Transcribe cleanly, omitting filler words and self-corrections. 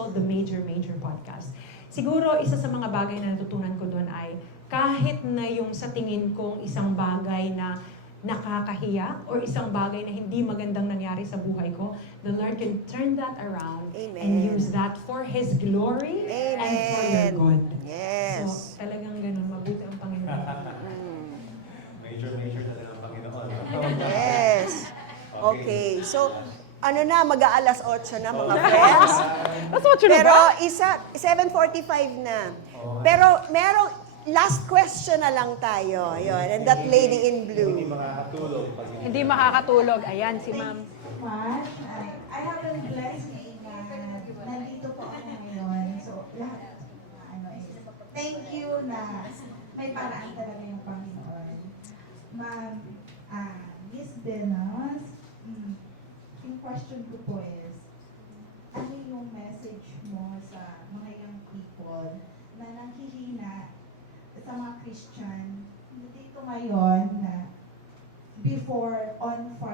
called the Major Podcast. Siguro, isa sa mga bagay na natutunan ko doon ay kahit na yung sa tingin kong isang bagay na nakakahiya or isang bagay na hindi magandang nangyari sa buhay ko, the Lord can turn that around and use that for His glory and for your good. Yes. So, talagang ganun, mabuti ang Panginoon. Major talaga ang Panginoon. Yes. Okay. So, ano na, mag-aalas 8 na mga friends. Pero 7:45 na. Pero merong last question na lang tayo. Ayun. And that lady in blue. Hindi makakatulog. Hindi makakatulog. Ayan, si ma'am. Much. I have a blessing na nandito po ako ngayon. So, lahat, thank you na may paraan talaga yung Panginoon. Ma'am, Miss Benos, yung question ko po is, ano yung message mo sa mga young people na nanghihina sa mga Christian dito ngayon na before on fire